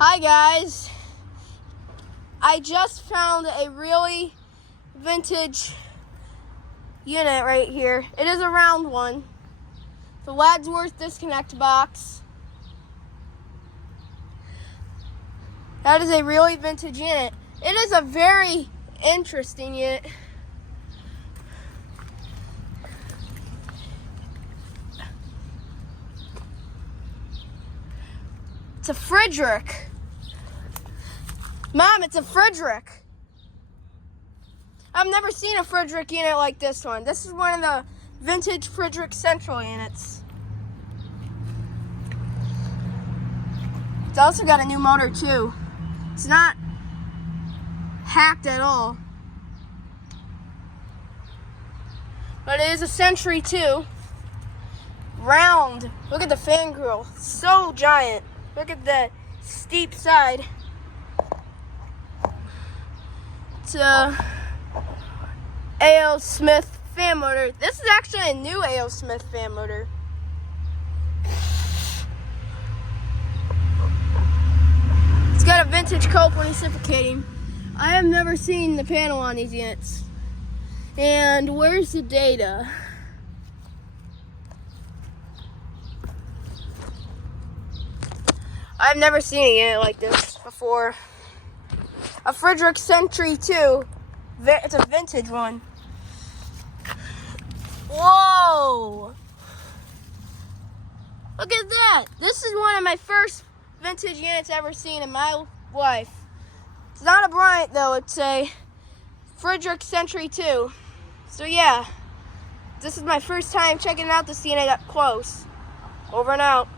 Hi guys, I just found a really vintage unit right here. It is a round one. The Wadsworth disconnect box. That is a really vintage unit. It is a very interesting unit. It's a Friedrich. Mom, it's a Friedrich. I've never seen a Friedrich unit like this one. This is one of the vintage Friedrich Central units. It's also got a new motor too. It's not hacked at all. But it is a Century too. Round. Look at the fan grill. So giant. Look at the steep side. It's a A.O. Smith fan motor. This is actually a new A.O. Smith fan motor. It's got a vintage cope when reciprocating. I have never seen the panel on these units. And where's the data? I've never seen a unit like this before. A Friedrich Century 2. It's a vintage one. Whoa! Look at that. This is one of my first vintage units ever seen in my life. It's not a Bryant though. It's a Friedrich Century 2. So yeah, this is my first time checking out this unit up close. Over and out.